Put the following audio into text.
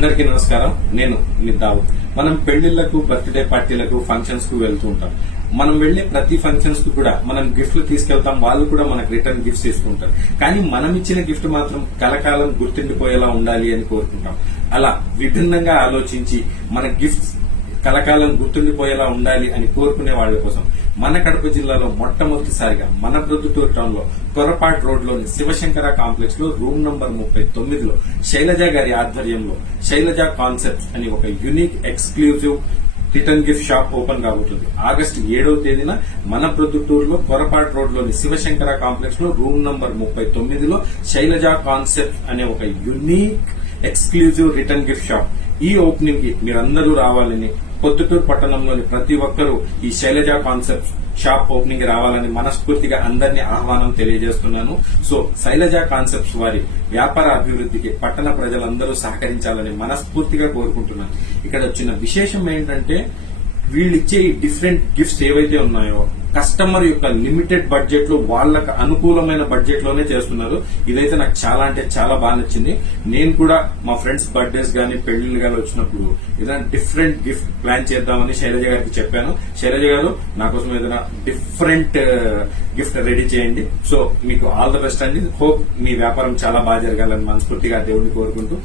అందరికీ నమస్కారం. నేను మీ దావుద్. మనం పెళ్లిళ్లకు, బర్త్డే పార్టీలకు, ఫంక్షన్స్ కు వెళ్తూ ఉంటాం. మనం వెళ్లే ప్రతి ఫంక్షన్స్ కు కూడా మనం గిఫ్ట్లు తీసుకెళ్తాం. వాళ్ళు కూడా మనకు రిటర్న్ గిఫ్ట్స్ ఇస్తుంటారు. కానీ మనం ఇచ్చిన గిఫ్ట్ మాత్రం కలకాలం గుర్తుండిపోయేలా ఉండాలి అని కోరుకుంటాం. అలా విభిన్నంగా ఆలోచించి మన గిఫ్ట్స్ కలకాలం గుర్తుండిపోయేలా ఉండాలి అని కోరుకునే వాళ్ల కోసం మన కడప జిల్లాలో మొట్టమొదటిసారిగా మన ప్రొద్దుటూరు టౌన్ లో కొరపాటు రోడ్ లోని శివశంకర కాంప్లెక్స్ లో రూమ్ నంబర్ 39లో శైలజ గారి ఆధ్వర్యంలో శైలజ కాన్సెప్ట్స్ అని ఒక unique exclusive return gift shop open కాబోతుంది. ఆగస్టు 7వ తేదీన మన ప్రొద్దుటూరులో కొరపాటు రోడ్ లోని శివశంకర కాంప్లెక్స్ లో రూమ్ నంబర్ 39లో శైలజ కాన్సెప్ట్స్ అనే ఒక unique exclusive return gift shop. ఈ ఓపెనింగ్ కి మీరందరూ రావాలని, పొద్దుటూరు పట్టణంలోని ప్రతి ఒక్కరూ ఈ శైలజ కాన్సెప్ట్స్ షాప్ ఓపెనింగ్ రావాలని మనస్ఫూర్తిగా అందరినీ ఆహ్వానం తెలియజేస్తున్నాను. సో శైలజ కాన్సెప్ట్స్ వారి వ్యాపార అభివృద్ధికి పట్టణ ప్రజలందరూ సహకరించాలని మనస్ఫూర్తిగా కోరుకుంటున్నాను. ఇక్కడ వచ్చిన విశేషం ఏంటంటే వీళ్ళిచ్చే ఈ డిఫరెంట్ గిఫ్ట్స్ ఏవైతే ఉన్నాయో కస్టమర్ యొక్క లిమిటెడ్ బడ్జెట్ లో వాళ్ళకు అనుకూలమైన బడ్జెట్ లోనే చేస్తున్నారు. ఇదైతే నాకు చాలా అంటే చాలా బాగా నచ్చింది. నేను కూడా మా ఫ్రెండ్స్ బర్త్డేస్ గానీ పెళ్లిళ్ళు గానీ వచ్చినప్పుడు ఏదైనా డిఫరెంట్ గిఫ్ట్ ప్లాన్ చేద్దామని శైలజ గారికి చెప్పాను. శైలజ గారు నా కోసం ఏదైనా డిఫరెంట్ గిఫ్ట్ రెడీ చేయండి. సో మీకు ఆల్ ద బెస్ట్ అండి. హోప్ మీ వ్యాపారం చాలా బాగా జరగాలని మనస్ఫూర్తిగా దేవుడిని కోరుకుంటూ